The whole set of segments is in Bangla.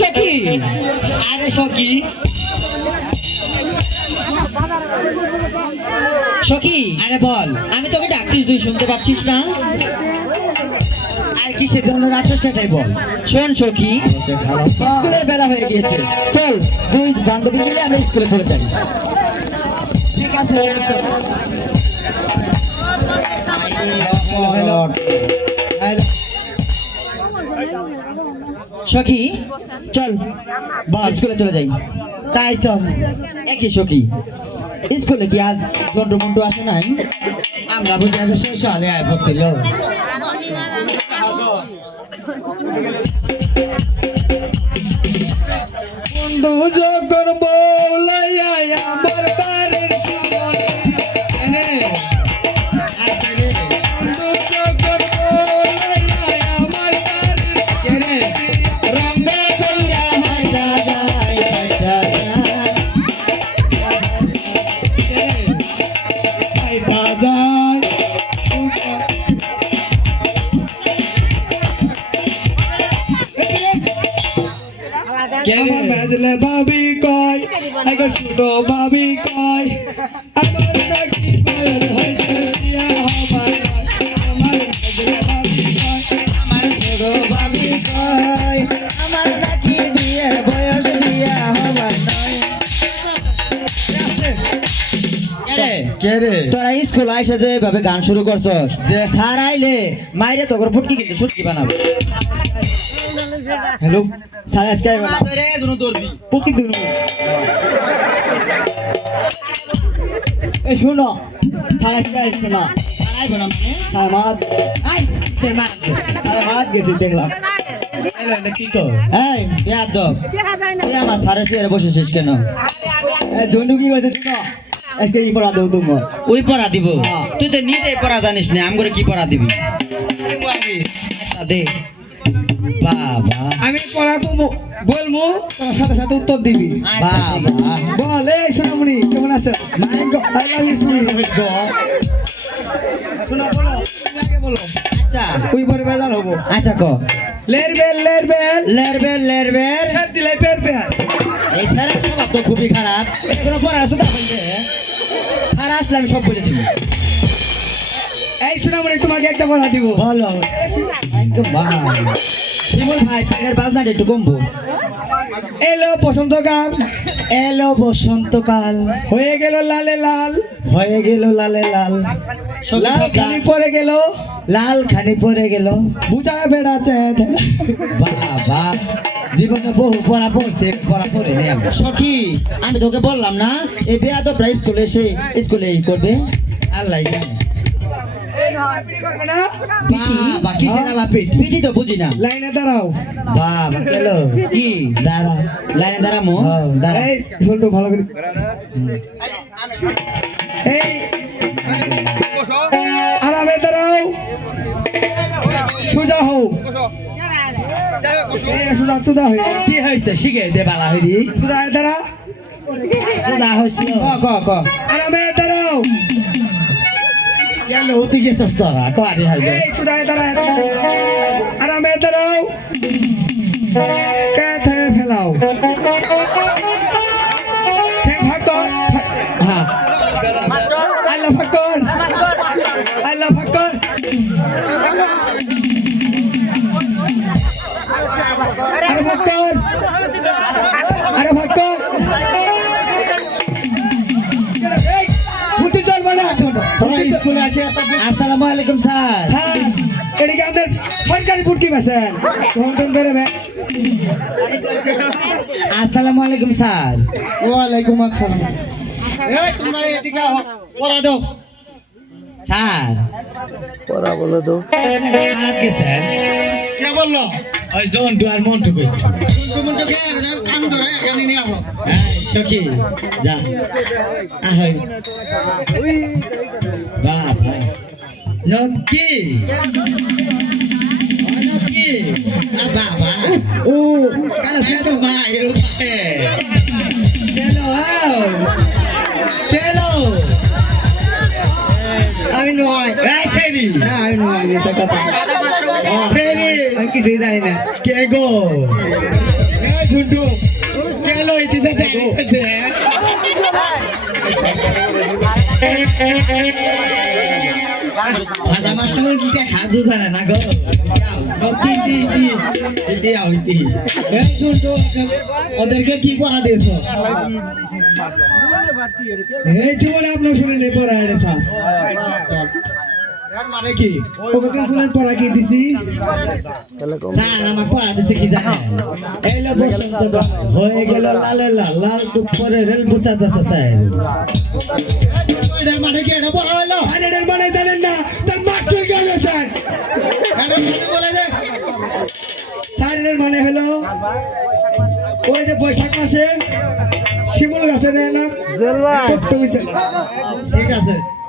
সখী? আরে সখী। সখী, আরে বল, আমি তোকে ডাকছিস তুই শুনতে পাচ্ছিস না? আর কিসের জন্য যাচ্ছিস সেটাই বল। শোন সখী, স্কুলের বেলা হয়ে গিয়েছে। চল, দুই বান্ধবী মিলে আমি স্কুলে চলে যাই। ঠিক আছে। সখী, চল বল। স্কুলে চলে যাই। তাই চল একই সখী। স্কুলে কি আজ মন্টু আসে নাই? আমরা বুঝে আছি শেষ হলে আয় পড়ছিল বন্ধু যখন বৌলাইয়া আমার বাড়ির আমার বাজলে ভাবি কয় আগে ছোট ভাবি কয় আমার নাকি বয়স হইতে বিয়া হবার। আমার বাজলে ভাবি কয় আমার ছোট ভাবি কয় আমার নাকি বিয়ের বয়স বিয়া হবার নয়। রে? কে রে? তোরা স্কুল আইসা যে ভাবে গান শুরু করছস যে স্যার আইলে মাইরে তোর ফুটকি কিন্তু সুটকি বানাবো। হ্যালো স্যার আজকে প্রত্যেক দিন এই শুনো স্যার আজকে আইবা না। স্যার মারাত আই স্যার মারাত গেছে দেখলাম। আমার স্যারের চেয়ারে বসেছিস কেন? জন্টু কি করেছে আজকে ই পড়া দেবো তুমি ওই পড়া দিব। হ্যাঁ। তুই তো নিজেই পড়া জানিস না আম করে কি পড়া দিবি? দে। বাবা। পড়া বলব? তোমার সাথে সাথে উত্তর দিবি। আচ্ছা, বল এই সোনামণি কেমন আছো? শোনা বলো বলো। আচ্ছা। ওই পরে বেজাল হব। আচ্ছা ক। লের বেল লের বেল লেরবের লেরবের সব দিলে বের বের। এই স্যারের স্বভাব তো খুবই খারাপ। এগুলো পড়া আছে তো স্যার আসলে আমি সব বলে দিব এই সোনামণি তোমাকে একটা কথা দিব। বলো। একদম ভাই শিমুল ভাই পেটের বাজনাটা একটু কমবো। এলো বসন্তকাল। এলো বসন্তকাল। হয়ে গেল লালে লাল হয়ে গেল লালে লাল। লাল খালি পরে গেল। লাল খানি পড়ে গেল। বুঝা বেড়াচ্ছে। বাবা জীবনে বহু পড়া পড়ছে পড়া পড়ে নেই আমি সখী আমি তোকে বললাম না এই তো প্রায় স্কুলে এসে স্কুলে এই করবে। আল্লাহ বাবা কিসের পিঠ। পিঠই তো বুঝি না। লাইনে দাঁড়াও। বাবা গেল কি? দাঁড়া। লাইনে দাঁড়া মো দাঁড়া। এই শুনটো ভালো করে এই। আরামে দাঁড়াও। সোজা হও। সোজা সোজা হয়ে কি হয়েছে? শিখে দে বালা হইরি। সোজা হয়ে দাঁড়া। সোজা হয়েছিল ক ক ক। আরামে দাঁড়াও। গেল তুই গেছস তোরা ক আরে হইবে এই সোজা হয়ে দাঁড়া আরামে দাঁড়াও কে থেকে ফেলাও কর হ্যাঁ আল্লাহ ভাগ তোরা স্কুলে আছে আসসালামু আলাইকুম স্যার। হ্যাঁ এদিকে আমাদের সরকারি ফুটকি বেছেন তখন বেরোবে আসসালামু আলাইকুম স্যার। ওয়ালাইকুম আসসালাম। এই তোমরা এদিকে আও পড়া দাও। স্যার। পড়া বলো তো খারাপ কে বলল? ওই জন্টু আর মন্টু কইছে। হ্যাঁ, সখী যা আহই। বাবা। নকি নকি না বাবা। ও কাল তো ভাই রূপে চলো চলো আমি নয়। এই ফেরি না। আমি নয় কথা। কিছুই জানি না। কে গো? এই ঝুন্টু। কেন ইতিতে ডাইরেক্ট হয়েছে রাজা মাস্টার কি হাজু জানে না ঝুন্টু, ওদেরকে কি পড়া দিয়েছ? এই জীবনে আপনার শুনে নেই পড়া এটা মানে কি? ওকে দিন শুনে পড়া কি দিছি স্যার আমার পড়া দিচ্ছে কি জানে এইলে বসন্ত গা- হয়ে গেল লালে লাল লাল টুপরে রেল বুসা চাচা চাই এটার মানে কি? এটা পড়া হইল? হান্ড্রেডের মানে জানেন না তার মাস্টার গেল স্যার। এটা মানে বলে যে স্যারের মানে হলো ওই যে বৈশাখ মাসে শিমুল গাছে না? ঠিক আছে।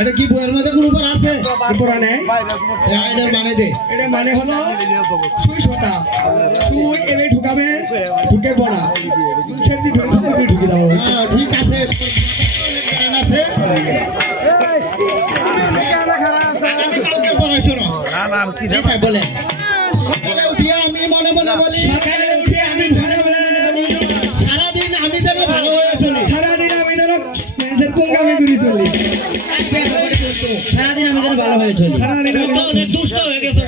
এটা কি বইয়ের মধ্যে কোনো পড়া আছে? নেই এটা মানে দে। এটা মানে হলো সুই সোটা। সুই এনে ঢুকাবে ঢুকে পড়া। সেমনি ঢুকে ঢুকে দাও হ্যাঁ, ঠিক আছে। আছে স্যার সকালে উঠিয়ে আমি মনে মনে বলি সকালে উঠে হয়ে অনেক দুষ্ট হয়ে গেছে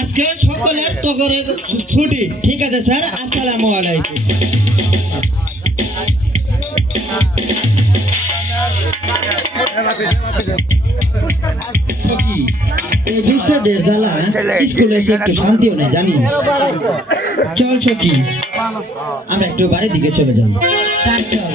আজকে সকলের তগরে ছুটি। ঠিক আছে স্যার? আসসালামু আলাইকুম। কি? এই দুষ্টদের জ্বালা স্কুলে এসে একটু শান্তিও নেই জানিস চল সখি আমরা একটু বাড়ির দিকে চলে যাই। চল।